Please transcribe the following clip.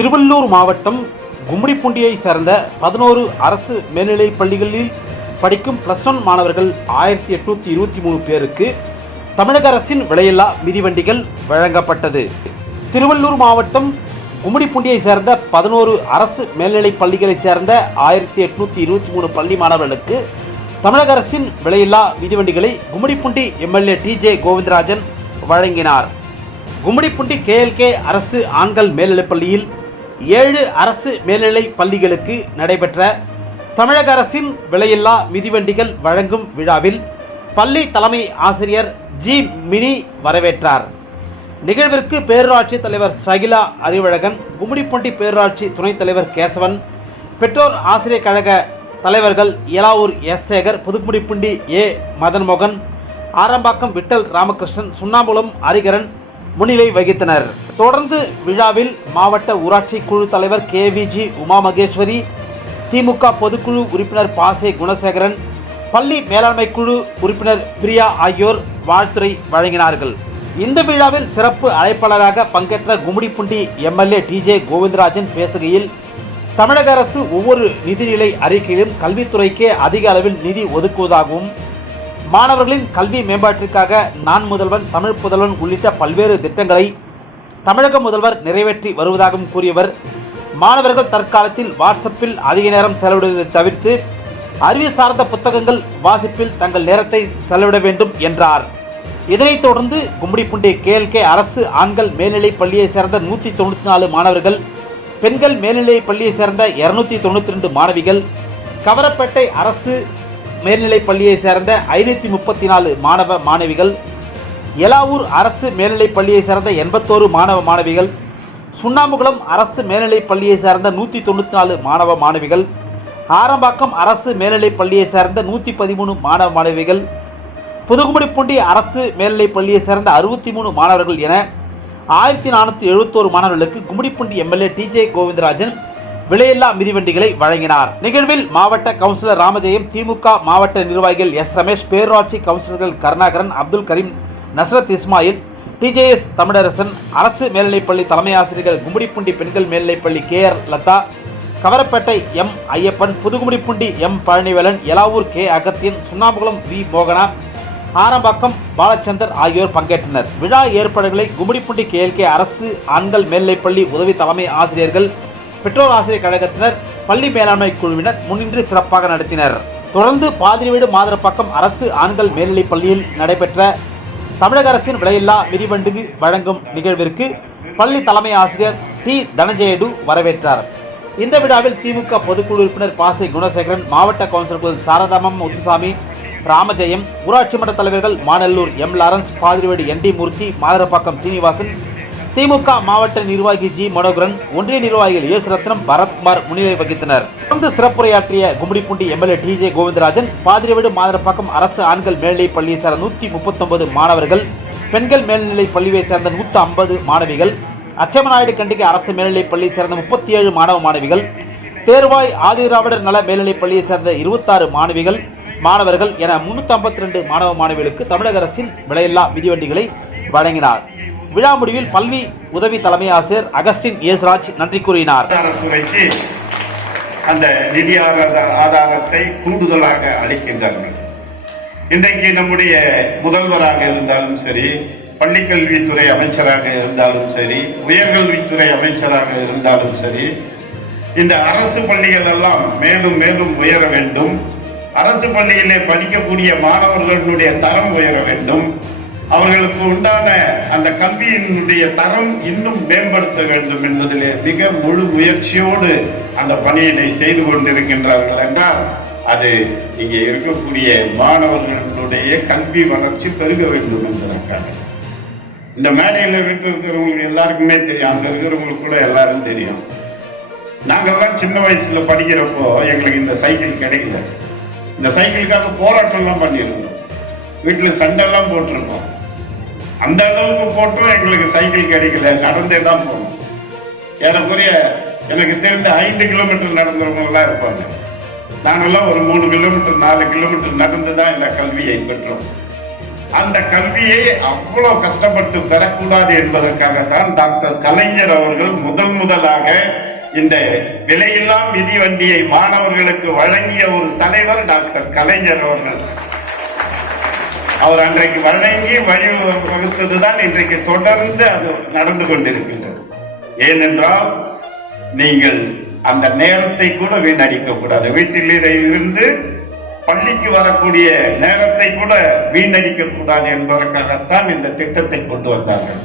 திருவள்ளூர் மாவட்டம் கும்மிடிப்பூண்டியை சேர்ந்த பதினோரு அரசு மேல்நிலைப் பள்ளிகளில் படிக்கும் ப்ளஸ் ஒன் மாணவர்கள் ஆயிரத்தி எட்நூற்றி இருபத்தி மூணு பேருக்கு தமிழக அரசின் விலையில்லா மிதிவண்டிகள் வழங்கப்பட்டது. திருவள்ளூர் மாவட்டம் கும்மிடிப்பூண்டியை சேர்ந்த பதினோரு அரசு மேல்நிலைப் பள்ளிகளைச் சேர்ந்த ஆயிரத்தி எட்நூற்றி இருபத்தி மூணு பள்ளி மாணவர்களுக்கு தமிழக அரசின் விலையில்லா மிதிவண்டிகளை கும்மிடிப்பூண்டி எம்எல்ஏ டிஜே கோவிந்தராஜன் வழங்கினார். கும்மிடிப்பூண்டி கேஎல்கே அரசு ஆண்கள் மேல்நிலைப் பள்ளியில் ஏழு அரசு மேல்நிலை பள்ளிகளுக்கு நடைபெற்ற தமிழக அரசின் விலையில்லா மிதிவண்டிகள் வழங்கும் விழாவில் பள்ளி தலைமை ஆசிரியர் ஜி மினி வரவேற்றார். நிகழ்விற்கு பேரூராட்சி தலைவர் சகிலா அறிவழகன் கும்மிடிப்பொண்டி பேரூராட்சி துணைத் தலைவர் கேசவன் பெற்றோர் ஆசிரியர் கழக தலைவர்கள் எலாவூர் எஸ் சேகர் புதுக்குடிப்பூண்டி ஏ மதன்மோகன் ஆரம்பாக்கம் விட்டல் ராமகிருஷ்ணன் சுண்ணாம்புலம் ஹரிகரன் முன்னிலை வகித்தனர். தொடர்ந்து விழாவில் மாவட்ட ஊராட்சி குழு தலைவர் கே விஜி உமா மகேஸ்வரி திமுக பொதுக்குழு உறுப்பினர் பாசே குணசேகரன் பள்ளி மேலாண்மை குழு உறுப்பினர் பிரியா ஆகியோர் வாழ்த்துரை வழங்கினார்கள். இந்த விழாவில் சிறப்பு அழைப்பாளராக பங்கேற்ற கும்மிடிப்புண்டி எம்எல்ஏ டிஜே கோவிந்தராஜன் பேசுகையில் தமிழக அரசு ஒவ்வொரு நிதிநிலை அறிக்கையிலும் கல்வித்துறைக்கே அதிக அளவில் நிதி ஒதுக்குவதாகவும் மாணவர்களின் கல்வி மேம்பாட்டிற்காக நான் முதல்வன் தமிழ் புதல்வன் உள்ளிட்ட பல்வேறு திட்டங்களை தமிழக முதல்வர் நிறைவேற்றி வருவதாகவும் கூறியவர். மாணவர்கள் தற்காலத்தில் வாட்ஸ்அப்பில் அதிக நேரம் செலவிடுவதை தவிர்த்து அறிவு சார்ந்த புத்தகங்கள் வாசிப்பில் தங்கள் நேரத்தை செலவிட வேண்டும் என்றார். இதனைத் தொடர்ந்து கும்மிடிப்பூண்டி கேஎல்கே அரசு ஆண்கள் மேல்நிலைப் பள்ளியைச் சேர்ந்த நூற்றி தொண்ணூற்றி நாலு மாணவர்கள் பெண்கள் மேல்நிலைப் பள்ளியைச் சேர்ந்த இரநூத்தி தொண்ணூற்றி ரெண்டு மாணவிகள் கவரப்பேட்டை அரசு மேல்நிலைப் பள்ளியைச் சேர்ந்த ஐநூற்றி முப்பத்தி நாலு மாணவ மாணவிகள் எலாவூர் அரசு மேல்நிலைப் பள்ளியைச் சேர்ந்த எண்பத்தோரு மாணவ மாணவிகள் சுண்ணாமுகுளம் அரசு மேல்நிலைப் பள்ளியைச் சேர்ந்த நூற்றி தொண்ணூற்றி நாலு மாணவ மாணவிகள் ஆரம்பாக்கம் அரசு மேல்நிலைப் பள்ளியைச் சேர்ந்த நூற்றி பதிமூணு மாணவ மாணவிகள் புதுகுமடிப்பூண்டி அரசு மேல்நிலைப் பள்ளியைச் சேர்ந்த அறுபத்தி மூணு மாணவர்கள் என ஆயிரத்தி நானூற்றி எழுபத்தோரு மாணவர்களுக்கு கும்மிடிப்பூண்டி எம்எல்ஏ டிஜே கோவிந்தராஜன் விலையில்லா மிதிவண்டிகளை வழங்கினார். நிகழ்வில் மாவட்ட கவுன்சிலர் ராமஜெயம் திமுக மாவட்ட நிர்வாகிகள் எஸ் ரமேஷ் பேரூராட்சி கவுன்சிலர்கள் கருணாகரன் அப்துல் கரீம் நஸ்ரத் இஸ்மாயில் டிஜேஎஸ் தமிழரசன் அரசு மேல்நிலைப்பள்ளி தலைமை ஆசிரியர்கள் கும்மிடிப்பூண்டி பெண்கள் மேல்நிலைப்பள்ளி K R Latha Kavarapettai M Ayyappan Pudhugummidipoondi M Palanivelan Elavur K Agathiyan Sunnambukulam V மோகனா ஆரம்பாக்கம் பாலச்சந்தர் ஆகியோர் பங்கேற்றனர். விழா ஏற்பாடுகளை கும்மிடிப்பூண்டி கேஎல்கே அரசு ஆண்கள் மேல்நிலைப்பள்ளி உதவி தலைமை ஆசிரியர்கள் பெற்றோர் ஆசிரியர் கழகத்தினர் பள்ளி மேலாண்மை குழுவினர் முன்னின்று சிறப்பாக நடத்தினர். தொடர்ந்து பாதிரிவீடு மாதரப்பாக்கம் அரசு ஆண்கள் மேல்நிலைப் பள்ளியில் நடைபெற்ற தமிழக அரசின் விலையில்லா மிதிவண்டி வழங்கும் நிகழ்விற்கு பள்ளி தலைமை ஆசிரியர் டி. தனஞ்சயடு வரவேற்றார். இந்த விழாவில் திமுக பொதுக்குழு உறுப்பினர் பாசை குணசேகரன் மாவட்ட கவுன்சிலர்கள் சாரதாமம் முத்துசாமி ராமஜெயம் ஊராட்சி மன்ற தலைவர்கள் Manallur M. Lawrence Pathirivedu N. D. Murthy Madharapakkam Srinivasan DMK மாவட்ட நிர்வாகி ஜி மனோகரன் ஒன்றிய நிர்வாகிகள் எஸ் ரத்னம் பரத்குமார் முன்னிலை வகித்தனர். தொடர்ந்து சிறப்புரையாற்றிய Gummidipoondi MLA T J Govindarajan Pathiriveedu Madharapakkam அரசு ஆண்கள் மேல்நிலைப் பள்ளியை சேர்ந்த நூற்றி முப்பத்தொன்பது மாணவர்கள் பெண்கள் மேல்நிலைப் பள்ளியை சேர்ந்த நூற்று ஐம்பது மாணவிகள் அச்சமநாயுடு கண்டிகை அரசு மேல்நிலைப் பள்ளியை சேர்ந்த முப்பத்தி ஏழு மாணவ மாணவிகள் தேர்வாய் ஆதிராவிடர் நல மேல்நிலைப் பள்ளியை சேர்ந்த இருபத்தாறு மாணவிகள் மாணவர்கள் என முன்னூற்றி ஐம்பத்தி ரெண்டு மாணவ மாணவிகளுக்கு தமிழக அரசின் விலையில்லா மிதிவண்டிகளை வழங்கினார். விழா முடிவில் பல்வி உதவி தலைமை ஆசிரியர் அகஸ்டின் ஏஸ்ராஜ் நன்றி கூறினார். அந்த நிதி ஆதாரத்தை கூடுதலாக அளிக்கின்றார்கள் இன்றைக்கு நம்முடைய முதல்வராக இருந்தாலும் சரி பள்ளிக்கல்வித்துறை அமைச்சராக இருந்தாலும் சரி உயர்கல்வித்துறை அமைச்சராக இருந்தாலும் சரி இந்த அரசு பள்ளிகள் எல்லாம் மேலும் மேலும் உயர வேண்டும். அரசு பள்ளியிலே படிக்கக்கூடிய மாணவர்களுடைய தரம் உயர வேண்டும். அவர்களுக்கு உண்டான அந்த கல்வியினுடைய தரம் இன்னும் மேம்படுத்த வேண்டும் என்பதிலே மிக முழு முயற்சியோடு அந்த பணியினை செய்து கொண்டிருக்கின்றார்கள் என்றால் அது இங்கே இருக்கக்கூடிய மாணவர்களுடைய கல்வி வளர்ச்சி பெருக வேண்டும் என்பதற்காக. இந்த மேடையில் வீட்டில் இருக்கிறவங்களுக்கு எல்லாருக்குமே தெரியும் அங்க இருக்கிறவங்களுக்கு கூட எல்லாரும் தெரியும். நாங்கள்லாம் சின்ன வயசுல படிக்கிறப்போ எங்களுக்கு இந்த சைக்கிள் கிடைக்கல. இந்த சைக்கிளுக்காக போராட்டம்லாம் பண்ணியிருக்கோம் வீட்டில் சண்டைலாம் போட்டிருக்கோம் அந்த அளவுக்கு போட்டும் எங்களுக்கு சைக்கிள் கிடைக்கல. நடந்தே தான் போகணும். ஏறக்குறைய எனக்கு தெரிந்த ஐந்து கிலோமீட்டர் நடந்தவங்களாம் இருப்பாங்க. நாங்கெல்லாம் ஒரு மூணு கிலோமீட்டர் நாலு கிலோமீட்டர் நடந்து தான் இந்த கல்வியை பெற்றோம். அந்த கல்வியை அவ்வளோ கஷ்டப்பட்டு பெறக்கூடாது என்பதற்காகத்தான் டாக்டர் கலைஞர் அவர்கள் முதல் முதலாக இந்த விலையில்லா மிதிவண்டியை மாணவர்களுக்கு வழங்கிய ஒரு தலைவர் டாக்டர் கலைஞர் அவர்கள். அவர் அன்றைக்கு வழங்கி வழி வகுத்ததுதான் இன்றைக்கு தொடர்ந்து அது நடந்து கொண்டிருக்கின்றது. ஏனென்றால் நீங்கள் அந்த நேரத்தை கூட வீணடிக்க கூடாது வீட்டில் இருந்து பள்ளிக்கு வரக்கூடிய நேரத்தை கூட வீணடிக்க கூடாது என்பதற்காகத்தான் இந்த திட்டத்தை கொண்டு வந்தார்கள்.